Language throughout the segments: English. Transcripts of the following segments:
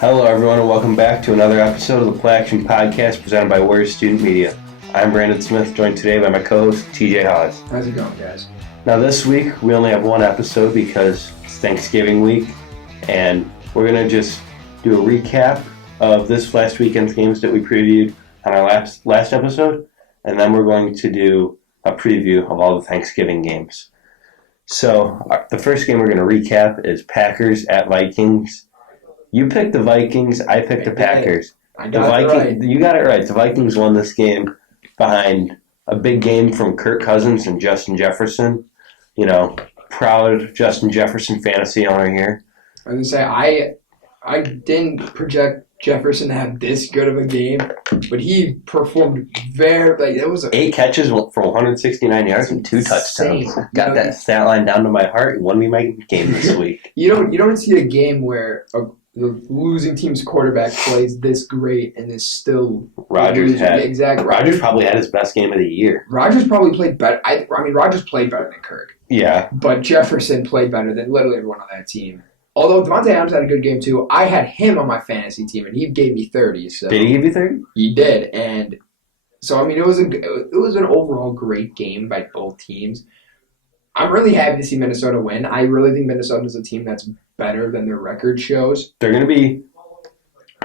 Hello, everyone, and welcome back to another episode of the Play Action Podcast presented by Warrior Student Media. I'm Brandon Smith, joined today by my co-host, TJ Hawes. How's it going, guys? Now, this week, we only have one episode because it's Thanksgiving week, and we're going to just do a recap of this last weekend's games that we previewed on our last episode, and then we're going to do a preview of all the Thanksgiving games. So, the first game we're going to recap is Packers at Vikings. You picked the Vikings, I picked the Packers. I got it right. You got it right. The Vikings won this game behind a big game from Kirk Cousins and Justin Jefferson. You know, proud Justin Jefferson fantasy owner here. I was going to say, I didn't project Jefferson to have this good of a game, but he performed it was 8 catches for 169 yards and 2 touchdowns. Got that stat line down to my heart. He won me my game this week. You don't see a game where the losing team's quarterback plays this great and is still Rodgers probably had his best game of the year. Rodgers probably played better. I mean, Rodgers played better than Kirk. Yeah. But Jefferson played better than literally everyone on that team. Although Devontae Adams had a good game too. I had him on my fantasy team, and he gave me 30. So did he give you 30? He did, and so I mean, it was an overall great game by both teams. I'm really happy to see Minnesota win. I really think Minnesota is a team that's better than their record shows. They'll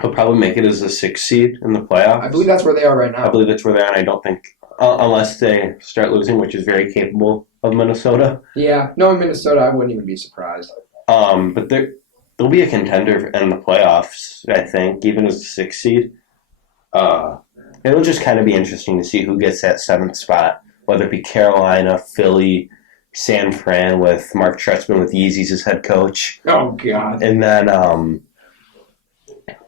probably make it as a 6th seed in the playoffs. I believe that's where they are right now. I believe that's where they are, and I don't think, unless they start losing, which is very capable of Minnesota. Yeah, knowing Minnesota, I wouldn't even be surprised. But they'll be a contender in the playoffs, I think, even as a 6th seed. It'll just kind of be interesting to see who gets that 7th spot, whether it be Carolina, Philly, San Fran with Mark Trestman with Yeezys as head coach. Oh, God. And then,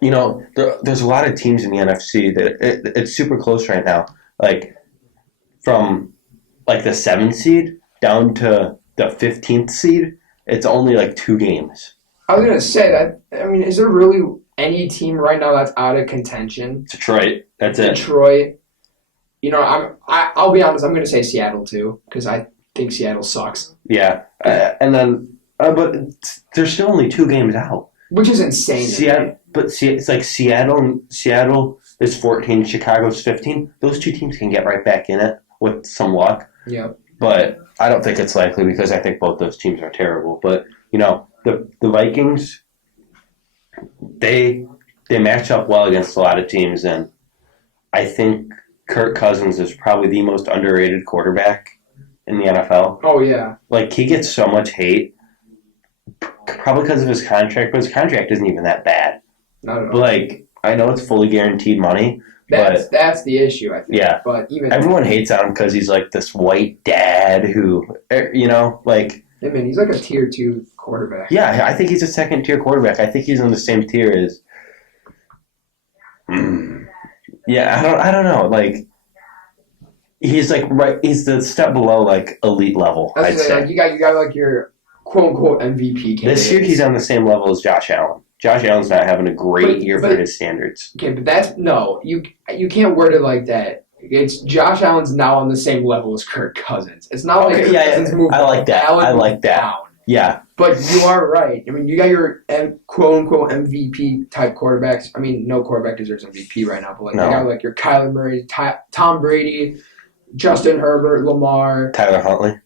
there's a lot of teams in the NFC that it's super close right now. Like, from, the 7th seed down to the 15th seed, it's only, 2 games. I was going to say that, I mean, is there really any team right now that's out of contention? Detroit. That's it. Detroit. You know, I'll be honest, I'm going to say Seattle, too, because I think Seattle sucks. Yeah. But there's still only 2 games out. Which is insane. It's like Seattle is 14, Chicago's 15. Those 2 teams can get right back in it with some luck. Yeah. But I don't think it's likely because I think both those teams are terrible. But, the Vikings, they match up well against a lot of teams, and I think Kirk Cousins is probably the most underrated quarterback in the NFL. Oh, yeah. He gets so much hate, probably because of his contract, but his contract isn't even that bad. Not at all. I know it's fully guaranteed money. That's the issue, I think. Yeah. But everyone hates on him because he's this white dad who, I mean, he's like a tier 2 quarterback. Yeah, I think he's a second-tier quarterback. I think he's on the same tier as... Yeah, I don't know. He's right. He's the step below elite level. I'd say you got your quote unquote MVP candidate. This year he's on the same level as Josh Allen. Josh Allen's not having a great year for his standards. Okay, but you can't word it like that. It's Josh Allen's now on the same level as Kirk Cousins. It's not like Kirk Cousins moved I like that. Allen I like that. Down. Yeah, but you are right. I mean, you got your quote unquote MVP type quarterbacks. I mean, no quarterback deserves MVP right now, but you got your Kyler Murray, Tom Brady, Justin Herbert, Lamar, Tyler Huntley.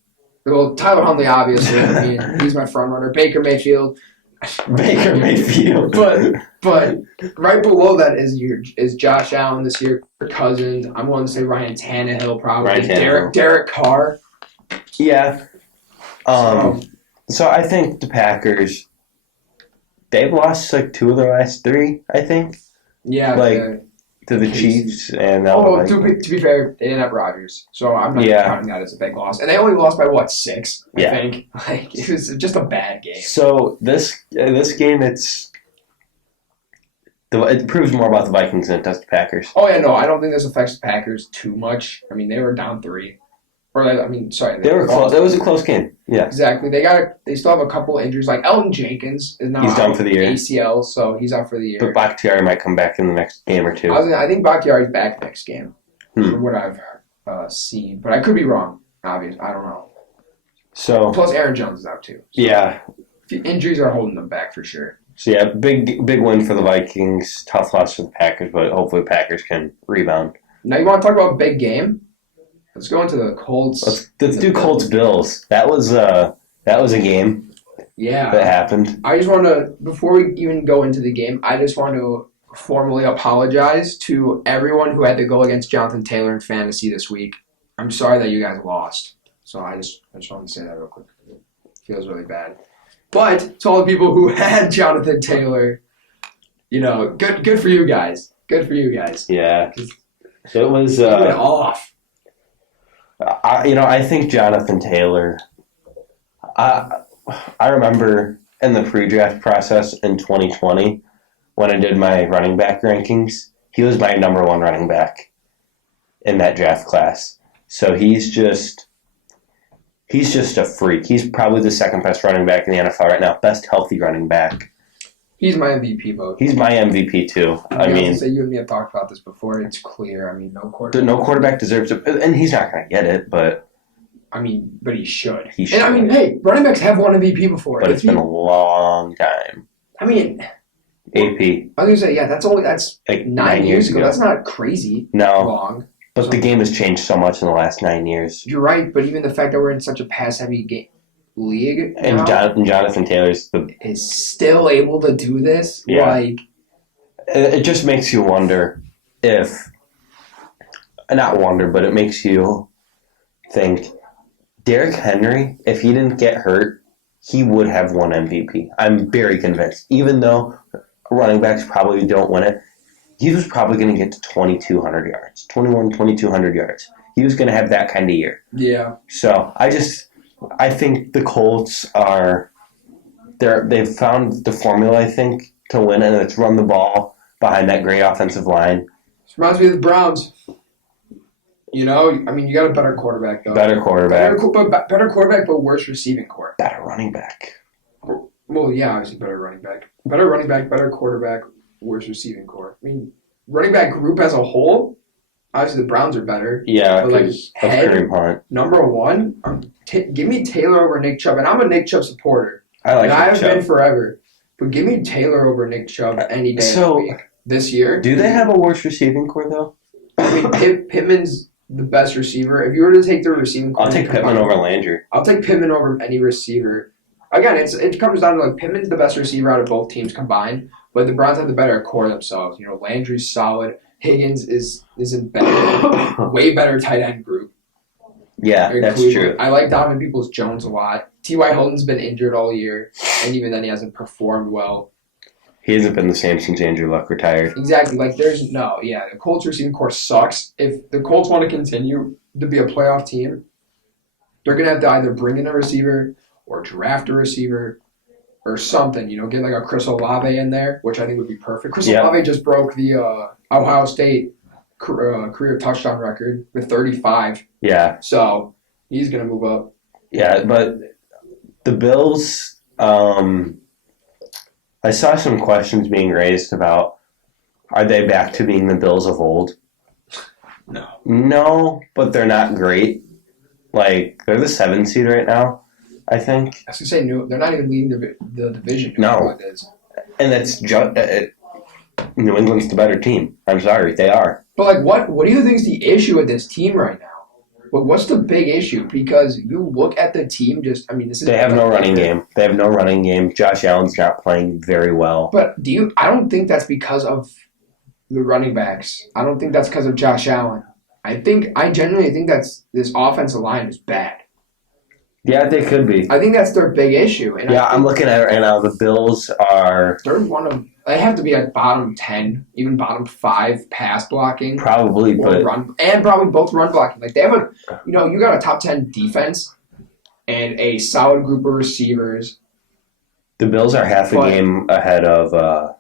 Well, Tyler Huntley, obviously. I mean, he's my front runner. Baker Mayfield. But right below that is Josh Allen this year, Cousins. I'm willing to say Ryan Tannehill probably. Derek Carr. Yeah. So I think the Packers, they've lost 2 of their last 3, I think. Yeah. To the Chiefs and to be fair, they didn't have Rodgers, so I'm not counting that as a big loss. And they only lost by 6? I think. It was just a bad game. So this game, it proves more about the Vikings than it does the Packers. Oh yeah, no, I don't think this affects the Packers too much. I mean, they were down 3. They were close. It was a close game. Yeah, exactly. They still have a couple injuries. Elton Jenkins is now done for the year. ACL, so he's out for the year. But Bakhtiari might come back in the next game or 2. I think Bakhtiari's back next game, from what I've seen. But I could be wrong. Obviously, I don't know. So plus Aaron Jones is out too. So yeah, injuries are holding them back for sure. So yeah, big win for the Vikings. Tough loss for the Packers, but hopefully Packers can rebound. Now you want to talk about big game? Let's go into the Colts. Let's do Colts Bills. That was a game that happened. I just want to, before we even go into the game, I just want to formally apologize to everyone who had to go against Jonathan Taylor in fantasy this week. I'm sorry that you guys lost. So I just wanted to say that real quick. It feels really bad. But to all the people who had Jonathan Taylor, good for you guys. Good for you guys. Yeah. So it was off. I think Jonathan Taylor. I remember in the pre-draft process in 2020 when I did my running back rankings, he was my number one running back in that draft class. So he's just a freak. He's probably the second best running back in the NFL right now. Best healthy running back. He's my MVP vote. He's my MVP too. I mean, you and me have talked about this before. It's clear. I mean, no quarterback deserves it, and he's not going to get it. But but he should. He should. And hey, running backs have won MVP before. But it's been a long time. I mean, AP. I was going to say, that's like 9 years ago. That's not crazy. Long. But the game has changed so much in the last 9 years. You're right, but even the fact that we're in such a pass-heavy league and now, Jonathan Taylor is still able to do this. Yeah. It just makes you wonder if, not wonder, but it makes you think, Derrick Henry, if he didn't get hurt, he would have won MVP. I'm very convinced. Even though running backs probably don't win it, he was probably going to get to 2,200 yards, 2,200 yards. He was going to have that kind of year. Yeah. So I think the Colts they've found the formula, I think, to win, and it's run the ball behind that great offensive line. This reminds me of the Browns. You got a better quarterback, though. Better quarterback. Better quarterback, but worse receiving core. Better running back. Well, yeah, obviously better running back. Better running back, better quarterback, worse receiving core. I mean, running back group as a whole, obviously the Browns are better. Yeah, because of Kareem Hunt. Number one, give me Taylor over Nick Chubb. And I'm a Nick Chubb supporter. I like Nick Chubb. I have been forever. But give me Taylor over Nick Chubb any day of the week. This year. Do they have a worse receiving core, though? I mean, Pittman's the best receiver. If you were to take the receiving core... I'll take Pittman over Landry. I'll take Pittman over any receiver. Again, it comes down to, Pittman's the best receiver out of both teams combined, but the Browns have the better core themselves. Landry's solid. Higgins isn't better. Way better tight end group. Yeah, that's true. I like Donovan Peoples-Jones a lot. T.Y. Hilton's been injured all year, and even then he hasn't performed well. He hasn't been the same since Andrew Luck retired. Exactly. The Colts receiving core sucks. If the Colts want to continue to be a playoff team, they're going to have to either bring in a receiver or draft a receiver or something. Get like a Chris Olave in there, which I think would be perfect. Chris Olave just broke the Ohio State career touchdown record with 35. Yeah. So he's going to move up. Yeah, but the Bills, I saw some questions being raised about, are they back to being the Bills of old? No, but they're not great. They're the 7th seed right now, I think. I was going to say, no, they're not even leading the division. No. And that's New England's the better team. I'm sorry, they are. But, what do you think is the issue with this team right now? But what's the big issue? Because you look at the team, they have no running game. They have no running game. Josh Allen's not playing very well. But I don't think that's because of the running backs. I don't think that's because of Josh Allen. I genuinely think that's this offensive line is bad. Yeah, they could be. I think that's their big issue. And I'm looking at it right now. The Bills are... They have to be bottom 10, even bottom 5 pass blocking. Probably, but... And probably both run blocking. They have you got a top 10 defense and a solid group of receivers. The Bills are half a game ahead of the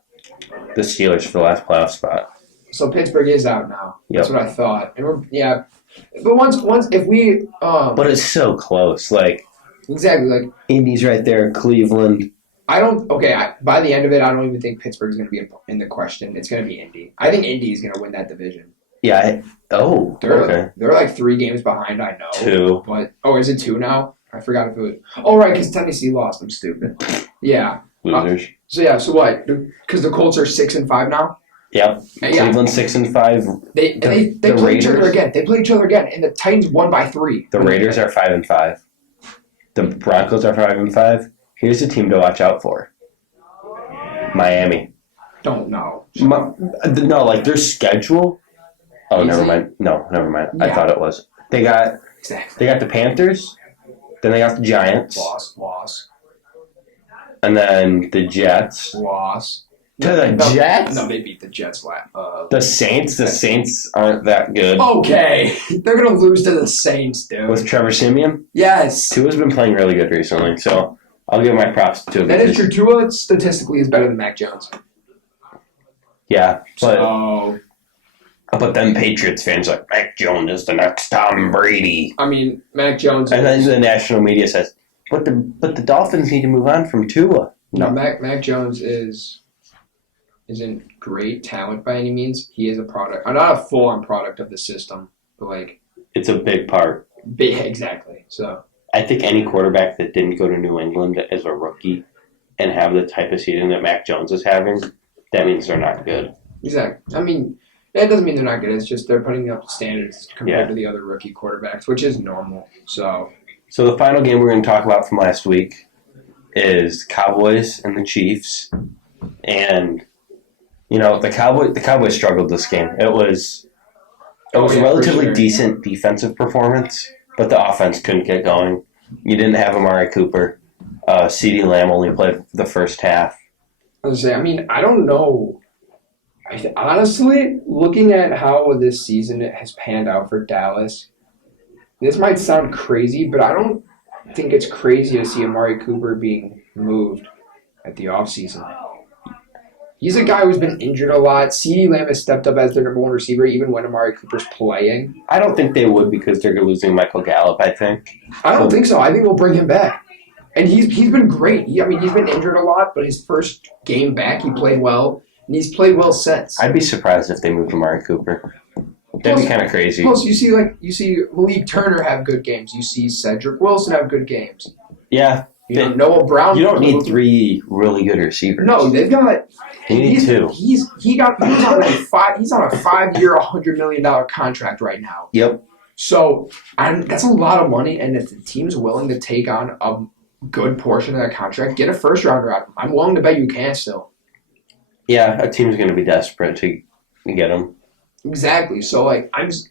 Steelers for the last playoff spot. So Pittsburgh is out now. Yep. That's what I thought. But once if we but it's so close. Exactly. Indy's right there, Cleveland. By the end of it, I don't even think Pittsburgh's going to be in the question. It's going to be Indy. I think Indy's going to win that division. Yeah. They're 3 games behind, I know. 2. But is it 2 now? I forgot if it was. Oh, right, because Tennessee lost. I'm stupid. Yeah. Losers. So what? Because the Colts are 6-5 now. Yep. Yeah. Cleveland 6-5. They play each other again. They play each other again, and the Titans won by 3. The Raiders are 5-5. The Broncos are 5-5. Here's a team to watch out for. Miami. Don't know. No, like their schedule. Oh, never mind. No, never mind. Yeah. I thought it was. They got the Panthers. Then they got the Giants. Loss. And then the Jets. Loss. To the Jets? No, they beat the Jets. The Saints? The Saints aren't that good. Okay. They're going to lose to the Saints, dude. With Trevor Siemian? Yes. Tua's been playing really good recently, so I'll give my props to Tua. That is true. Tua statistically is better than Mac Jones. Yeah, but then Patriots fans are like, Mac Jones is the next Tom Brady. I mean, Mac Jones. And then the national media says, but the Dolphins need to move on from Tua. No, Mac Jones isn't great talent by any means. He is a product. Not a full-on product of the system, but like it's a big part. Exactly. So I think any quarterback that didn't go to New England as a rookie and have the type of season that Mac Jones is having, that means they're not good. Exactly. I mean, that doesn't mean they're not good. It's just they're putting up standards compared to the other rookie quarterbacks, which is normal. So the final game we're going to talk about from last week is Cowboys and the Chiefs. And, the Cowboys struggled this game. It was a relatively decent defensive performance, but the offense couldn't get going. You didn't have Amari Cooper. CeeDee Lamb only played the first half. I was going to say, I don't know. Honestly, looking at how this season has panned out for Dallas, this might sound crazy, but I don't think it's crazy to see Amari Cooper being moved at the offseason. He's a guy who's been injured a lot. CeeDee Lamb has stepped up as their number one receiver even when Amari Cooper's playing. I don't think they would because they're losing Michael Gallup, I think. I don't think so. I think we'll bring him back. And he's been great. He's been injured a lot, but his first game back, he played well. And he's played well since. I'd be surprised if they moved Amari Cooper. That'd be kind of crazy. Plus, you see Malik Turner have good games. You see Cedric Wilson have good games. Yeah. Noah Brown. You don't need 3 really good receivers. No, they've got. You need 2. He's on a 5-year, $100 million contract right now. Yep. So that's a lot of money, and if the team's willing to take on a good portion of that contract, get a first rounder out of him. I'm willing to bet you can still. Yeah, a team's going to be desperate to get him. Exactly. So, it's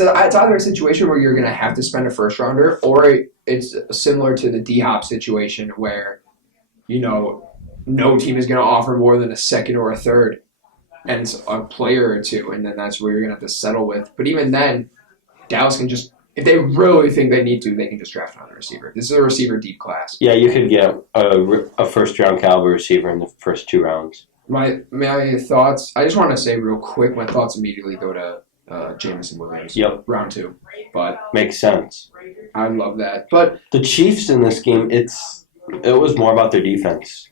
either a situation where you're going to have to spend a first rounder, or it's similar to the D-Hop situation where, no team is going to offer more than a second or a third and it's a player or two, and then that's where you're going to have to settle with. But even then, Dallas can just, if they really think they need to, they can just draft another receiver. This is a receiver deep class. Yeah, you could get a first-round caliber receiver in the first 2 rounds. My thoughts, I just want to say real quick, my thoughts immediately go to Jameson Williams. Yep. Round 2. But makes sense. I love that. But the Chiefs in this game, it was more about their defense.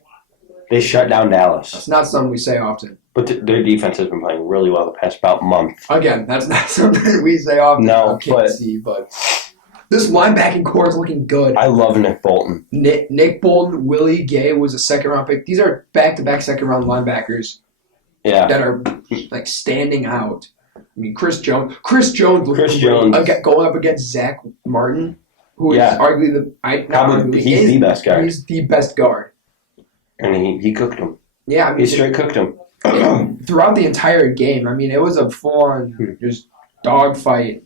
They shut down Dallas. That's not something we say often. But their defense has been playing really well the past about month. Again, that's not something we say often. No, but this linebacking core is looking good. I love Nick Bolton. Nick Bolton, Willie Gay was a 2nd-round pick. These are back-to-back 2nd-round linebackers that are standing out. I mean, Chris Jones going up against Zach Martin, who is arguably he's the best guard. He's the best guard. And he cooked him. Yeah, he straight cooked him. Throughout the entire game, it was a full-on just dogfight,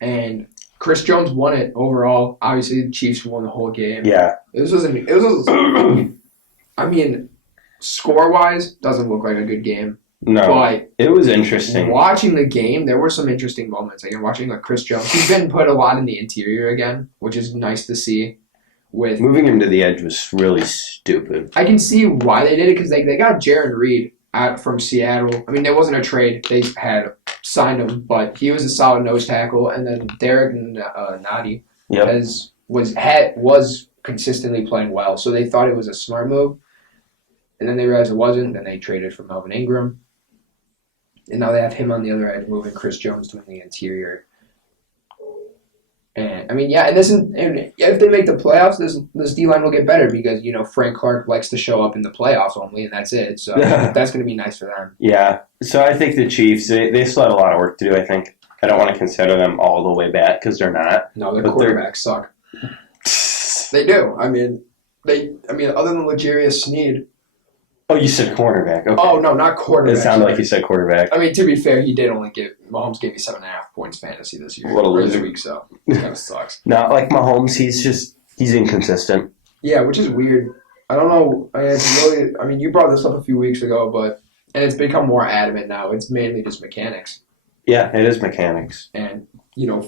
and Chris Jones won it overall. Obviously, the Chiefs won the whole game. Yeah, score-wise, doesn't look like a good game. No, but it was interesting. Watching the game, there were some interesting moments. Watching Chris Jones, he's been put a lot in the interior again, which is nice to see. With moving him to the edge was really stupid. I can see why they did it because they got Jaron Reed from Seattle. It wasn't a trade; they had signed him, but he was a solid nose tackle. And then Derek Nadi was consistently playing well, so they thought it was a smart move. And then they realized it wasn't. Then they traded for Melvin Ingram, and now they have him on the other edge, moving Chris Jones to the interior. And I mean, yeah, and if they make the playoffs, this D line will get better because Frank Clark likes to show up in the playoffs only, and that's it. So that's going to be nice for them. Yeah. So I think the Chiefs they still have a lot of work to do. I think I don't want to consider them all the way back because they're not. No, their quarterbacks suck. They do. I mean, other than L'Jarius Sneed. Oh, you said cornerback. Okay. Oh no, not quarterback. It sounded like you said quarterback. I mean, to be fair, Mahomes gave me 7.5 points fantasy this year. What a loser. This week, so it kind of sucks. Not like Mahomes. He's inconsistent. Yeah, which is weird. I don't know. You brought this up a few weeks ago, and it's become more adamant now. It's mainly just mechanics. Yeah, it is mechanics. And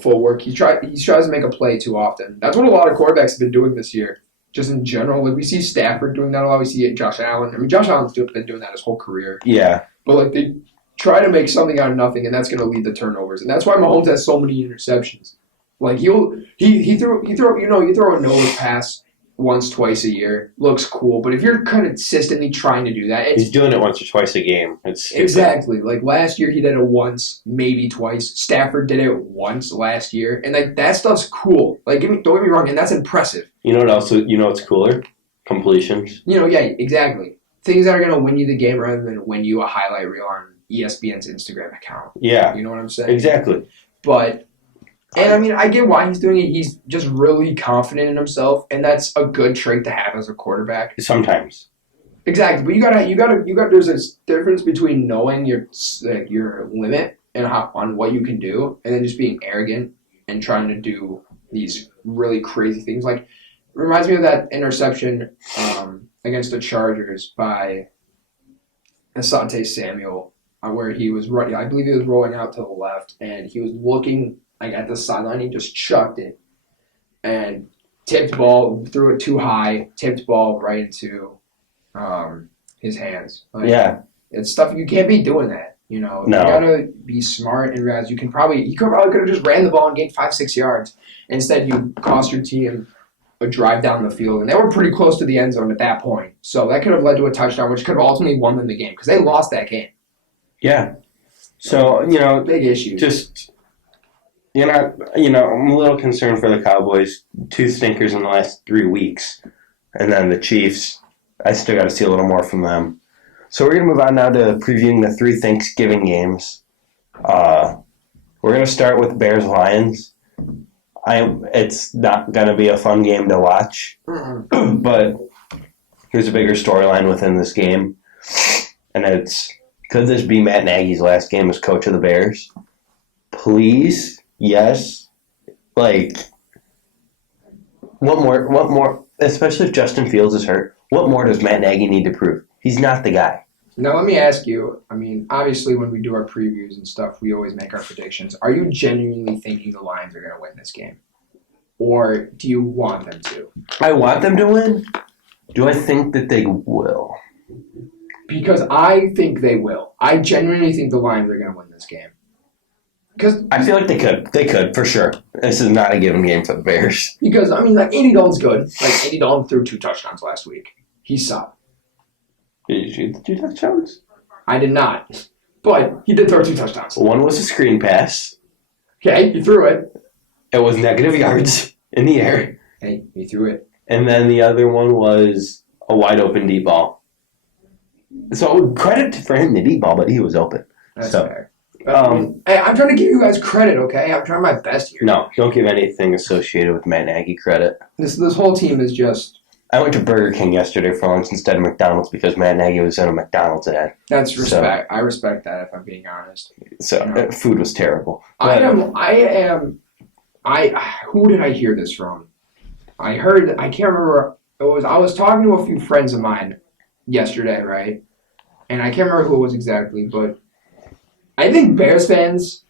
full work. He tries to make a play too often. That's what a lot of quarterbacks have been doing this year. Just in general, like we see Stafford doing that a lot. We see Josh Allen. I mean, Josh Allen's been doing that his whole career. Yeah. But they try to make something out of nothing, and that's going to lead to turnovers. And that's why Mahomes has so many interceptions. Like he throw a nose pass once, twice a year, looks cool. But if you're consistently trying to do that, he's doing it once or twice a game. It's exactly like last year he did it once, maybe twice. Stafford did it once last year, and like that stuff's cool. Like don't get me wrong, and that's impressive. You know what else? You know what's cooler? Completions. Yeah, exactly. Things that are going to win you the game rather than win you a highlight reel on ESPN's Instagram account. Yeah. You know what I'm saying? Exactly. And I mean, I get why he's doing it. He's just really confident in himself, and that's a good trait to have as a quarterback. Sometimes. Exactly, but you gotta. There's a difference between knowing your limit and on what you can do, and then just being arrogant and trying to do these really crazy things. Like, it reminds me of that interception against the Chargers by Asante Samuel, where he was running. I believe he was rolling out to the left, and he was looking at the sideline. He just chucked it and tipped ball, threw it too high, tipped ball right into his hands. It's stuff you can't be doing that. No. You gotta be smart and realize he could have just ran the ball and gained 5-6 yards. Instead, you cost your team a drive down the field, and they were pretty close to the end zone at that point. So that could have led to a touchdown, which could have ultimately won them the game because they lost that game. Yeah. So big issue. I'm a little concerned for the Cowboys. 2 stinkers in the last 3 weeks. And then the Chiefs, I still got to see a little more from them. So we're going to move on now to previewing the 3 Thanksgiving games. We're going to start with Bears-Lions. It's not going to be a fun game to watch. But here's a bigger storyline within this game. And it's, could this be Matt Nagy's last game as coach of the Bears? Please. Yes. Like, what more, especially if Justin Fields is hurt, what more does Matt Nagy need to prove? He's not the guy. Now, let me ask you, I mean, obviously when we do our previews and stuff, we always make our predictions. Are you genuinely thinking the Lions are going to win this game? Or do you want them to? I want them to win. Do I think that they will? Because I think they will. I genuinely think the Lions are going to win this game. Because I feel like they could. They could, for sure. This is not a given game for the Bears. Because, I mean, Andy Dalton's good. Andy Dalton threw 2 touchdowns last week. He sucked. Did you shoot the 2 touchdowns? I did not. But he did throw 2 touchdowns. One was a screen pass. Okay, he threw it. It was negative yards in the air. Hey, he threw it. And then the other one was a wide open deep ball. So credit for him, the deep ball, but he was open. That's fair. Hey, I'm trying to give you guys credit, okay? I'm trying my best here. No, don't give anything associated with Matt Nagy credit. This whole team is just... I went to Burger King yesterday for lunch instead of McDonald's because Matt Nagy was in a McDonald's ad. That's respect. I respect that, if I'm being honest. So, food was terrible. Who did I hear this from? I can't remember. I was talking to a few friends of mine yesterday, right? And I can't remember who it was exactly, but I think Bears fans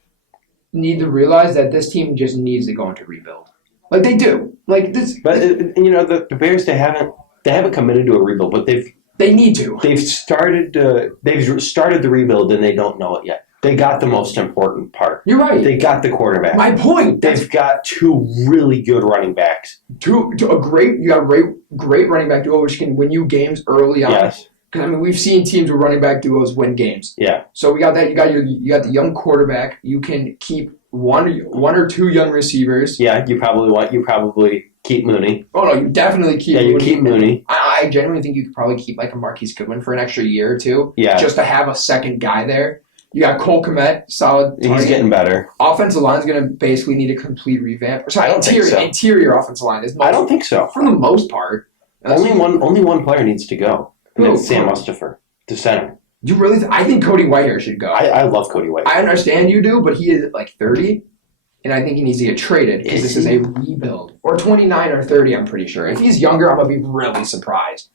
need to realize that this team just needs to go into rebuild. Like they do. Like this. But the Bears they haven't committed to a rebuild, but they need to. They've started the rebuild and they don't know it yet. They got the most important part. You're right. They got the quarterback. My point. They've got 2 really good running backs. You got a great running back duo which can win you games early on. Yes. Because we've seen teams with running back duos win games. Yeah. So we got that. You got the young quarterback. You can keep one or two young receivers. Yeah, you probably keep Mooney. Oh no, you definitely keep. Yeah, Mooney. you keep Mooney. I genuinely think you could probably keep like a Marquise Goodwin for an extra year or two. Yeah, just to have a second guy there. You got Cole Kmet, solid. Target. He's getting better. Offensive line is going to basically need a complete revamp. Sorry, I don't think so. Interior offensive line is. I don't think so. For the most part, only one player needs to go. And that's Sam Mustipher, the center. You really? I think Cody Whitehair should go. I love Cody Whitehair. I understand you do, but he is like 30, and I think he needs to get traded because this is a rebuild. Or 29 or 30, I'm pretty sure. If he's younger, I'm gonna be really surprised.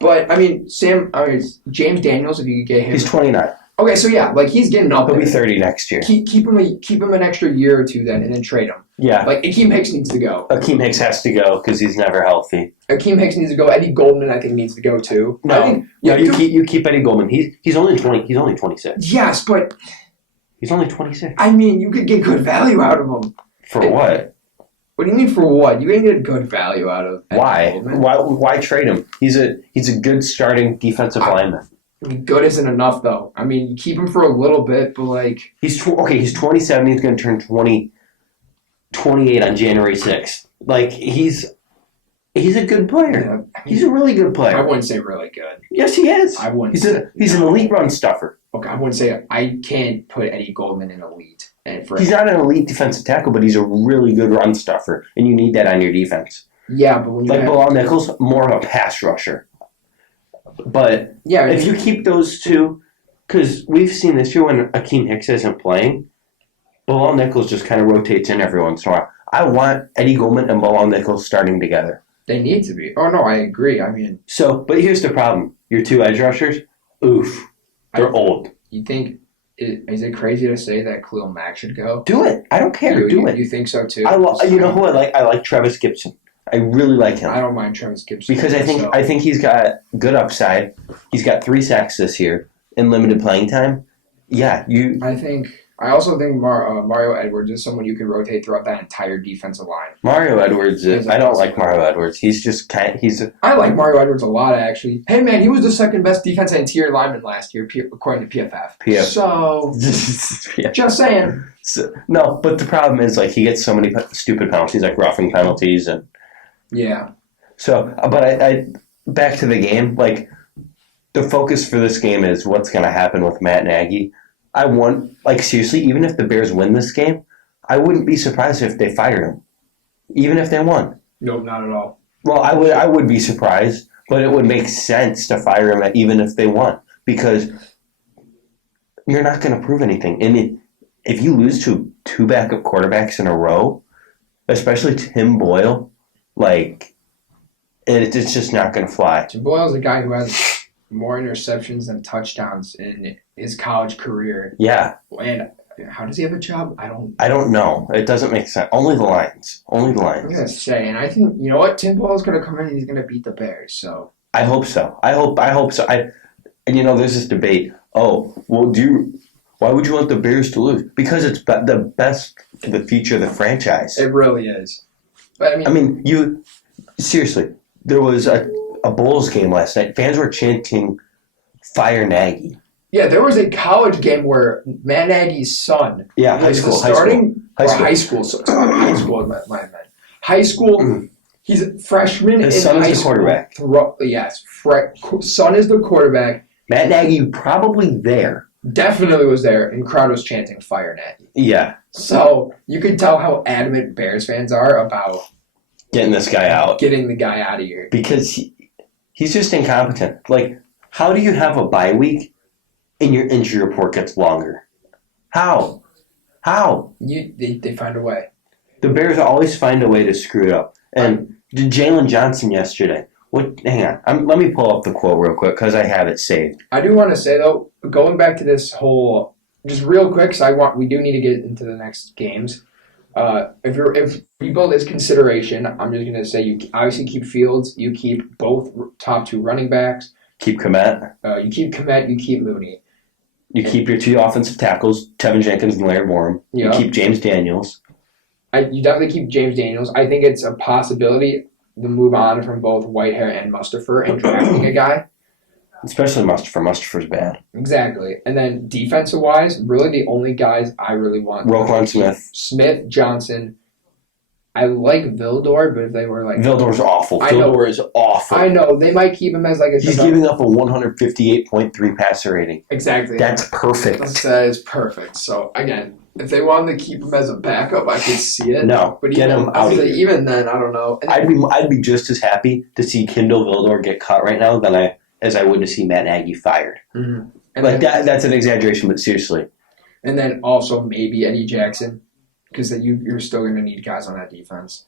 But I mean, James Daniels, if you could get him, he's 29. Okay, so yeah, like he's getting up. He'll be 30 next year. Keep him an extra year or two then, and then trade him. Yeah. Like Akeem Hicks needs to go. Akeem Hicks has to go because he's never healthy. Akeem Hicks needs to go. Eddie Goldman, I think, needs to go too. No, you keep Eddie Goldman. He's only 20. He's only 26. Yes, but he's only 26. I mean, you could get good value out of him. For what? What do you mean for what? You can get good value out of Eddie Goldman. Why trade him? He's a good starting defensive lineman. I mean, good isn't enough, though. I mean, you keep him for a little bit, but like... He's 27. He's going to turn 28 on January 6th. Like, he's a good player. Yeah, I mean, he's a really good player. I wouldn't say really good. Yes, he is. I wouldn't He's an elite run stuffer. Okay, I wouldn't say... I can't put Eddie Goldman in elite. He's not an elite defensive tackle, but he's a really good run stuffer, and you need that on your defense. Yeah, but when you Bilal Nichols, more of a pass rusher. But yeah, if you keep those two, because we've seen this year when Akeem Hicks isn't playing, Bilal Nichols just kind of rotates in every once in a while. I want Eddie Goldman and Bilal Nichols starting together. They need to be. Oh, no, I agree. I mean... But here's the problem. Your two edge rushers, they're old. You think... Is it crazy to say that Khalil Mack should go? Do it. I don't care. Do it. You think so, too? You know who I like? I like Travis Gibson. I really like him. I don't mind Travis Gibson. Because I think he's got good upside. He's got 3 sacks this year in limited playing time. Yeah, I also think Mario Edwards is someone you can rotate throughout that entire defensive line. Mario Edwards I don't like Mario Edwards. He's just I like Mario Edwards a lot, actually. Hey, man, he was the second best defensive interior lineman last year, according to PFF. So, just saying. No, but the problem is, like, he gets so many stupid penalties, like roughing penalties, and yeah. So, but I back to the game. Like, the focus for this game is what's going to happen with Matt Nagy. Seriously, even if the Bears win this game, I wouldn't be surprised if they fired him, even if they won. Nope, not at all. Well, I would be surprised, but it would make sense to fire him even if they won, because you're not going to prove anything. And if you lose to 2 backup quarterbacks in a row, especially Tim Boyle, like, it's just not going to fly. Tim Boyle's a guy who has more interceptions than touchdowns in his college career. Yeah. And how does he have a job? I don't know. It doesn't make sense. Only the Lions. I'm gonna say, and I think you know what, Tim Boyle's gonna come in and he's gonna beat the Bears. So I hope so. I hope so. And there's this debate. Oh, well, why would you want the Bears to lose? Because it's the best for the future of the franchise. It really is. But seriously, there was a Bulls game last night. Fans were chanting, "Fire Nagy." Yeah, there was a college game where Matt Nagy's son. Yeah, high school. High school. He's a freshman. His son is the quarterback. Yes, son is the quarterback. Matt Nagy probably there. Definitely was there, and crowd was chanting "Fire Nagy." Yeah. So you can tell how adamant Bears fans are about getting this guy out, getting the guy out of here, because he's just incompetent. Like, how do you have a bye week and your injury report gets longer? How? They find a way. The Bears always find a way to screw it up. And Jalen Johnson yesterday. Hang on. Let me pull up the quote real quick because I have it saved. I do want to say, though, going back to this whole, just real quick, because we do need to get into the next games. If rebuild is consideration, I'm just gonna say you obviously keep Fields, you keep both top 2 running backs. Keep Kmet. You keep Kmet. You keep Mooney. You keep your 2 offensive tackles, Tevin Jenkins and Larry Borum. Yeah. You keep James Daniels. You definitely keep James Daniels. I think it's a possibility to move on from both Whitehair and Mustipher and drafting a guy. Especially Mustafa. Mustafa's bad. Exactly. And then defensive-wise, really the only guys I really want. Roquan Smith. Smith, Johnson. I like Vildor, but if they were like... Vildor's awful. Vildor is awful. I know. They might keep him as like a... He's giving up a 158.3 passer rating. Exactly. That's perfect. That is perfect. So, again, if they wanted to keep him as a backup, I could see it. No, but get him out of here. Even then, I don't know. I'd be just as happy to see Kendall Vildor get caught right now as I would to see Matt Nagy fired. Mm-hmm. That's an exaggeration, but seriously. And then also maybe Eddie Jackson. Because you're still going to need guys on that defense.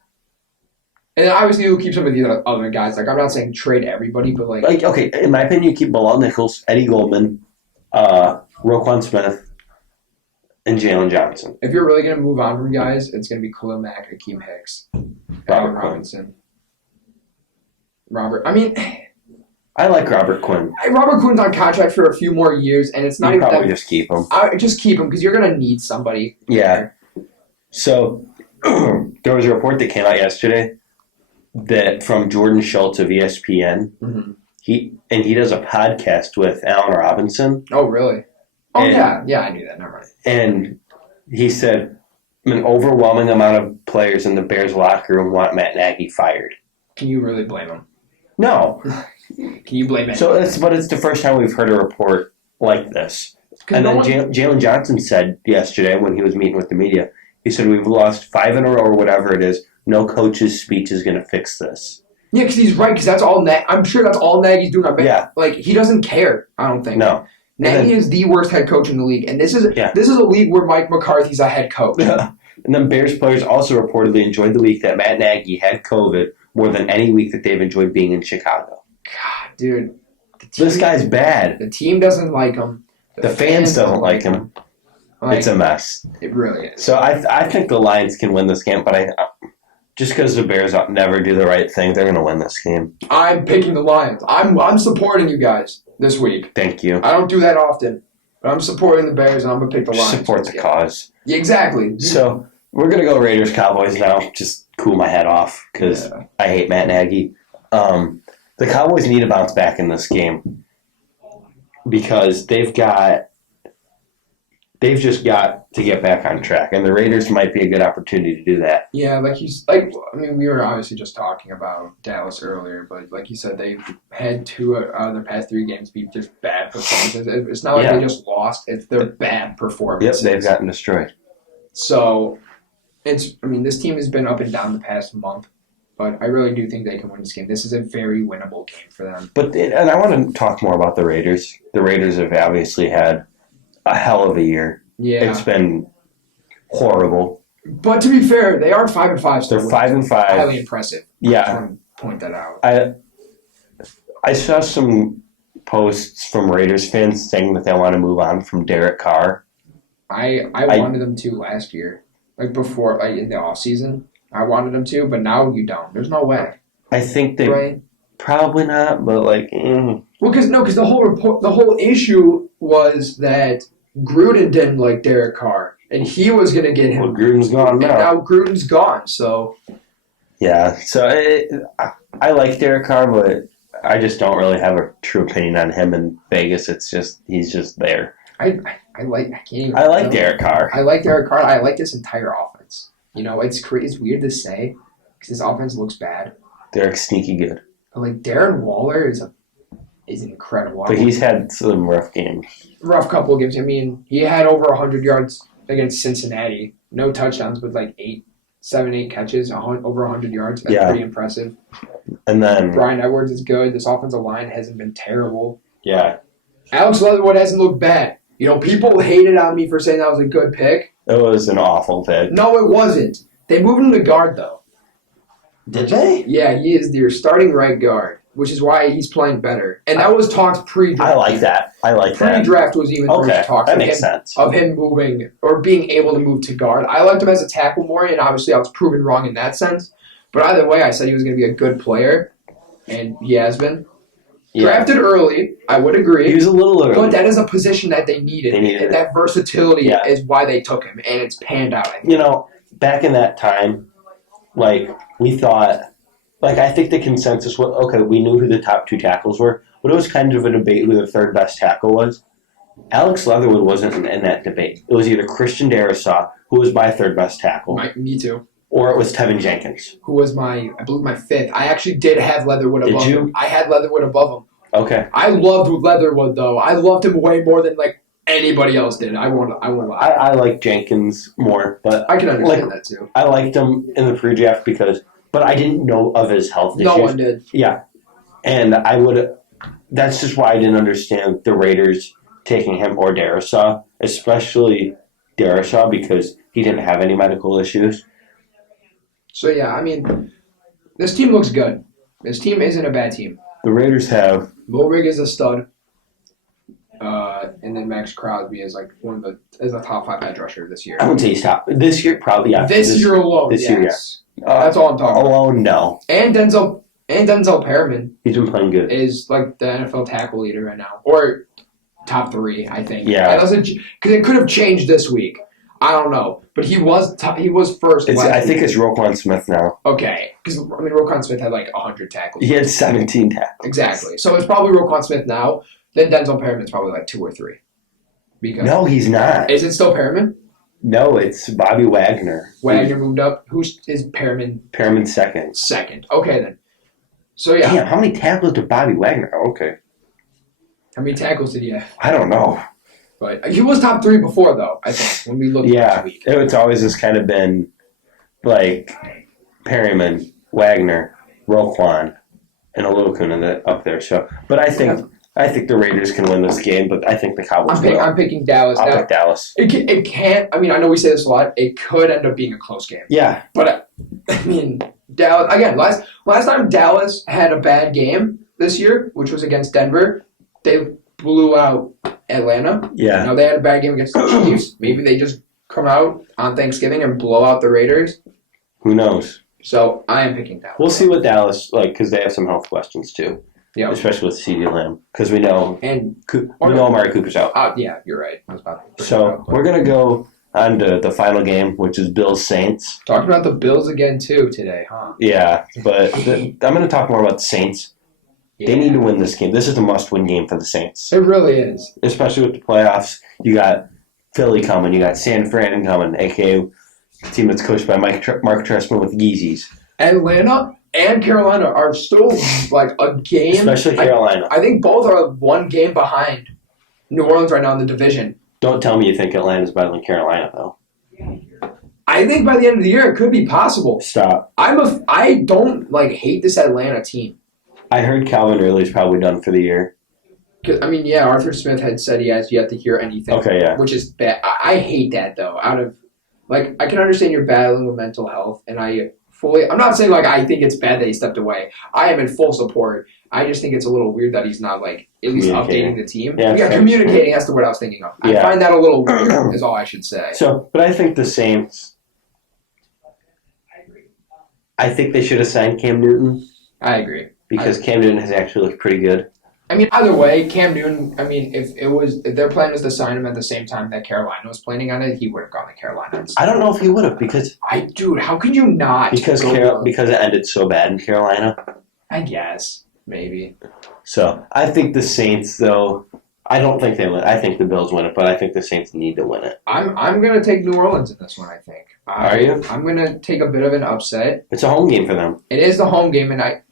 And then obviously you'll keep some of the other guys. Like, I'm not saying trade everybody, but like... okay, in my opinion, you keep Bilal Nichols, Eddie Goldman, Roquan Smith, and Jalen Johnson. If you're really going to move on from guys, it's going to be Khalil Mack, Akeem Hicks, Robert Robinson. I like Robert Quinn. Robert Quinn's on contract for a few more years, and it's not even probably just keep him. Just keep him, because you're going to need somebody. Yeah. There. So, there was a report that came out yesterday that from Jordan Schultz of ESPN. Mm-hmm. He does a podcast with Allen Robinson. Oh, really? Oh, yeah, I knew that. Never mind. And he said an overwhelming amount of players in the Bears locker room want Matt Nagy fired. Can you really blame him? No. Can you blame him? So it's the first time we've heard a report like this. And then Jalen Johnson said yesterday when he was meeting with the media, he said, we've lost 5 in a row or whatever it is. No coach's speech is going to fix this. Yeah, because he's right. Because that's all. I'm sure that's all Nagy's doing. Yeah. Like, he doesn't care. I don't think. No. Nagy is the worst head coach in the league, and this is a league where Mike McCarthy's a head coach. And then Bears players also reportedly enjoyed the week that Matt Nagy had COVID more than any week that they've enjoyed being in Chicago. God, dude, this guy's bad. The team doesn't like him. The fans don't like him. It's a mess. It really is. So I think the Lions can win this game, but just because the Bears never do the right thing, they're going to win this game. I'm picking the Lions. I'm supporting you guys this week. Thank you. I don't do that often, but I'm supporting the Bears, and I'm going to pick the Lions. Support the cause. Yeah, exactly. So we're going to go Raiders-Cowboys now. Just cool my head off because I hate Matt Nagy. The Cowboys need to bounce back in this game because they've just got to get back on track, and the Raiders might be a good opportunity to do that. Yeah, we were obviously just talking about Dallas earlier, but like you said, they've had 2 out of their past 3 games be just bad performances. It's not like they just lost; it's their bad performances. Yep, they've gotten destroyed. So, this team has been up and down the past month, but I really do think they can win this game. This is a very winnable game for them. And I want to talk more about the Raiders. The Raiders have obviously had a hell of a year. Yeah. It's been horrible. But to be fair, they are 5-5 still. They're 5-5. Highly impressive. Yeah. I just want to point that out. I saw some posts from Raiders fans saying that they want to move on from Derek Carr. I wanted them to last year. Like before, like in the offseason. I wanted them to, but now you don't. There's no way. I think they probably not, but like. Well, because the whole issue was that Gruden didn't like Derek Carr, and he was going to get him. Well, Gruden's gone now. And now Gruden's gone, so. Yeah, so I like Derek Carr, but I just don't really have a true opinion on him in Vegas. It's just he's just there. I like Derek Carr. I like Derek Carr. I like this entire offense. It's weird to say because this offense looks bad. Derek's sneaky good. But like Darren Waller is incredible. But he's had some rough games. Rough couple of games. He had over 100 yards against Cincinnati. No touchdowns, but like 7, 8 catches, over 100 yards. That's pretty impressive. And then Bryan Edwards is good. This offensive line hasn't been terrible. Yeah. Alex Leatherwood hasn't looked bad. People hated on me for saying that was a good pick. It was an awful pick. No, it wasn't. They moved him to guard, though. Did they? Yeah, he is their starting right guard, which is why he's playing better. And that was talked pre-draft. I like that. Pre-draft was even talks that makes sense. Of him moving or being able to move to guard. I liked him as a tackle more, and obviously I was proven wrong in that sense. But either way, I said he was going to be a good player, and he has been. Yeah. Drafted early, I would agree. He was a little early. But that is a position that they needed. And that versatility is why they took him, and it's panned out. Back in that time, we thought, I think the consensus was, okay, we knew who the top 2 tackles were, but it was kind of a debate who the third best tackle was. Alex Leatherwood wasn't in that debate. It was either Christian Darrisaw, who was my third best tackle, Me too. or it was Tevin Jenkins, who was I believe my fifth. I actually did have Leatherwood above him. I had Leatherwood above him. Okay. I loved Leatherwood though. I loved him way more than like anybody else did. I like Jenkins more, but I can understand that too. I liked him in the pre-draft but I didn't know of his health issues. No one did. Yeah, and that's just why I didn't understand the Raiders taking him or Darrisaw, especially Darrisaw because he didn't have any medical issues. So yeah, I mean, this team looks good. This team isn't a bad team. The Raiders have Mulrig is a stud, and then Max Crosby is like is a top 5 edge rusher this year. I wouldn't say he's top this year. Probably yeah. This year alone. This year, yeah. That's all I'm talking about. Alone, no. And Denzel Perriman. He's been playing good. Is like the NFL tackle leader right now, or top 3, I think. Yeah. Because it could have changed this week. I don't know, but he was first. I think it's Roquan Smith now. Okay, because Roquan Smith had like 100 tackles. He had 17 tackles. Exactly. So it's probably Roquan Smith now. Then Denzel Perriman's probably like 2 or 3. Because no, he's not. Is it still Perriman? No, it's Bobby Wagner. Wagner moved up. Who's is Perriman? Perriman's second. Second. Okay then. So yeah. Damn, how many tackles did Bobby Wagner? Okay. How many tackles did he have? I don't know. But he was top 3 before, though, I think, when we looked last week. It's always just kind of been like Perriman, Wagner, Roquan, and Olukun up there. So, but I think the Raiders can win this game, but I think the Cowboys will. I'm picking Dallas. I'll pick Dallas. It can't. I mean, I know we say this a lot. It could end up being a close game. Yeah. But, I mean, Dallas, again, last time Dallas had a bad game this year, which was against Denver, they blew out Atlanta. Yeah. Now they had a bad game against the Chiefs. Maybe they just come out on Thanksgiving and blow out the Raiders. Who knows? So I am picking Dallas. We'll see what Dallas because they have some health questions too. Yeah. Especially with CeeDee Lamb because we know Amari Cooper's out. Yeah, you're right. So we're gonna go on to the final game, which is Bills Saints. Talking about the Bills again too today, huh? Yeah, but I'm gonna talk more about the Saints. Yeah. They need to win this game. This is a must-win game for the Saints. It really is. Especially with the playoffs. You got Philly coming. You got San Fran coming, a.k.a. a team that's coached by Mark Trestman with Yeezys. Atlanta and Carolina are still like a game. Especially Carolina. I think both are 1 game behind New Orleans right now in the division. Don't tell me you think Atlanta's better than Carolina, though. I think by the end of the year it could be possible. Stop. I don't hate this Atlanta team. I heard Calvin Ridley's probably done for the year. I mean, yeah, Arthur Smith had said he has yet to hear anything. Okay, yeah. Which is bad. I hate that, though. I can understand you're battling with mental health, and I'm not saying, I think it's bad that he stepped away. I am in full support. I just think it's a little weird that he's not, at least updating the team. Yeah, communicating, that's the word I was thinking of. I find that a little weird, is all I should say. But I think the Saints, I think they should have signed Cam Newton. I agree. Because Cam Newton has actually looked pretty good. I mean, either way, Cam Newton, if their plan was to sign him at the same time that Carolina was planning on it, he would have gone to Carolina. I don't know if he would have because... Dude, how could you not? Because it ended so bad in Carolina. I guess. Maybe. So, I think the Saints, though, I don't think they win. I think the Bills win it, but I think the Saints need to win it. I'm going to take New Orleans in this one, I think. Are you? I'm going to take a bit of an upset. It's a home game for them. It is the home game, and I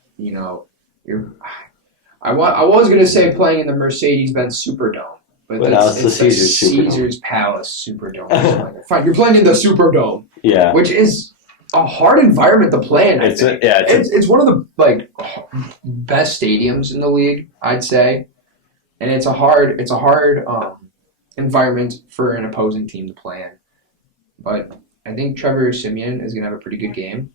was going to say playing in the Mercedes-Benz Superdome, but now it's the Caesars Palace Superdome. Fine, you're playing in the Superdome, which is a hard environment to play in. It's one of the best stadiums in the league, I'd say, and it's a hard environment for an opposing team to play in. But I think Trevor Siemian is going to have a pretty good game.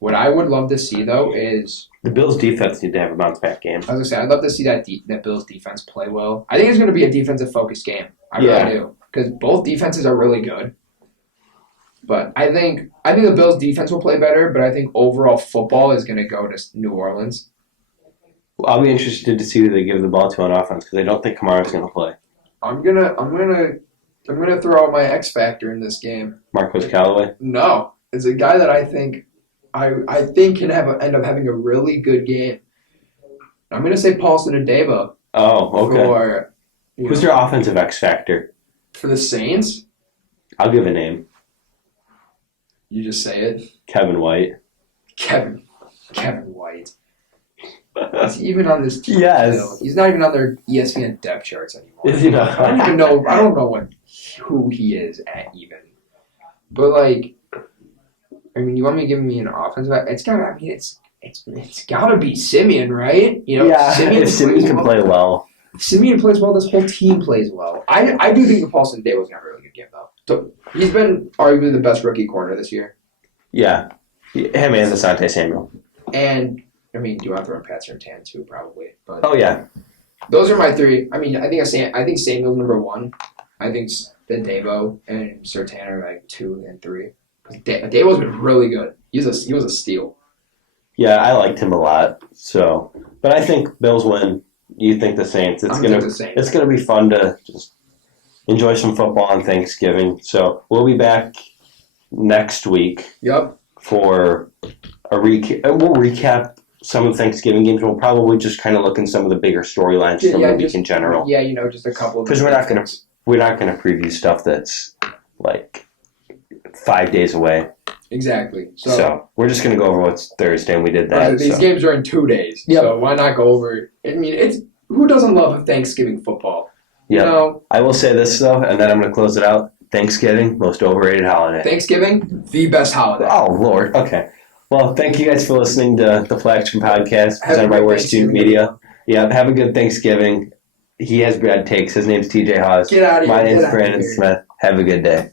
What I would love to see, though, is... The Bills' defense need to have a bounce-back game. I was going to say, I'd love to see that Bills' defense play well. I think it's going to be a defensive-focused game. I really do. Because both defenses are really good. But I think the Bills' defense will play better, but I think overall football is going to go to New Orleans. Well, I'll be interested to see who they give the ball to on offense, because I don't think Kamara's going to play. I'm gonna throw out my X factor in this game. Marquez Callaway? No. It's a guy that I think can end up having a really good game. I'm going to say Paulson Adebo. Oh, okay. For, Who's their offensive X factor? For the Saints? I'll give a name. You just say it. Kevin White. Kevin White. Is he even on this team? Yes. Still? He's not even on their ESPN depth charts anymore. Is he not? I don't even know. I don't know who he is at even. But like, I mean, you want me to give me an offensive? It's gotta. I mean, it's gotta be Simeon, right? You know, Yeah, if Simeon can play well. Simeon plays well. This whole team plays well. I do think the Paulson Day was gonna have a really good game though. So he's been arguably the best rookie corner this year. Yeah, him and Asante Samuel. And I mean, do you want to throw in Pat Surtain too? Probably. But oh yeah, those are my three. I mean, I think Samuel's number one. I think then Debo and Surtain are like 2 and 3. Debo's been really good. He was a steal. Yeah, I liked him a lot. So, but I think Bills win. You think the Saints? It's gonna be fun to just enjoy some football on Thanksgiving. So we'll be back next week. Yep. For a recap. We'll recap some of the Thanksgiving games. We'll probably just kind of look in some of the bigger storylines from the week in general. Yeah, just a couple. Because we're not gonna preview stuff that's like 5 days away. Exactly. So we're just gonna go over what's Thursday, and we did that. These games are in 2 days. Yep. So why not go over? I mean, who doesn't love Thanksgiving football? Yeah. I will say this though, and then I'm gonna close it out. Thanksgiving, most overrated holiday. Thanksgiving, the best holiday. Oh Lord. Okay. Well, thank you guys for listening to the Flagship Podcast presented by Worst Student Media. Yeah, have a good Thanksgiving. He has bad takes. His name's TJ Haas. Get out of here. My name's Brandon Smith. Have a good day.